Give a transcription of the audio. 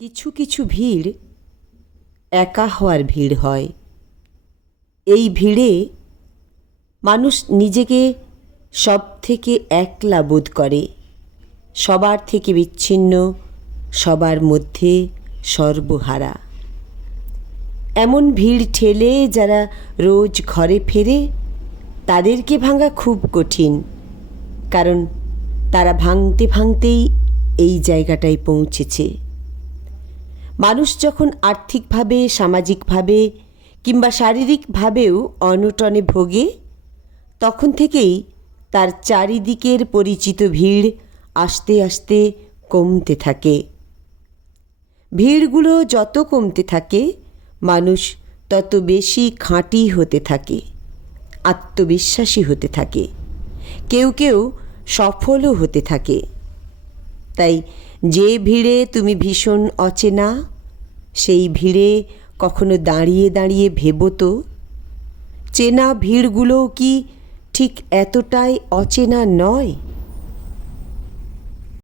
কিছু কিছু ভিড় একা হওয়ার ভিড় হয়। এই ভিড়ে মানুষ নিজেকে সব থেকে একলা বোধ করে, সবার থেকে বিচ্ছিন্ন, সবার মধ্যে সর্বহারা। এমন ভিড় ঠেলে যারা রোজ ঘরে ফেরে তাদেরকে ভাঙা খুব কঠিন, কারণ তারা ভাঙতে ভাঙতেই এই জায়গাটায় পৌঁছেছে। মানুষ যখন আর্থিকভাবে, সামাজিকভাবে কিংবা শারীরিকভাবেও অনটনে ভোগে, তখন থেকেই তার চারিদিকের পরিচিত ভিড় আস্তে আস্তে কমতে থাকে। ভিড়গুলো যত কমতে থাকে, মানুষ তত বেশি খাঁটি হতে থাকে, আত্মবিশ্বাসী হতে থাকে, কেউ কেউ সফলও হতে থাকে। তাই যে ভিড়ে তুমি ভীষণ অচেনা, সেই ভিড়ে কখনো দাঁড়িয়ে দাঁড়িয়ে ভেবো তো, চেনা ভিড়গুলোও কি ঠিক এতটাই অচেনা নয়?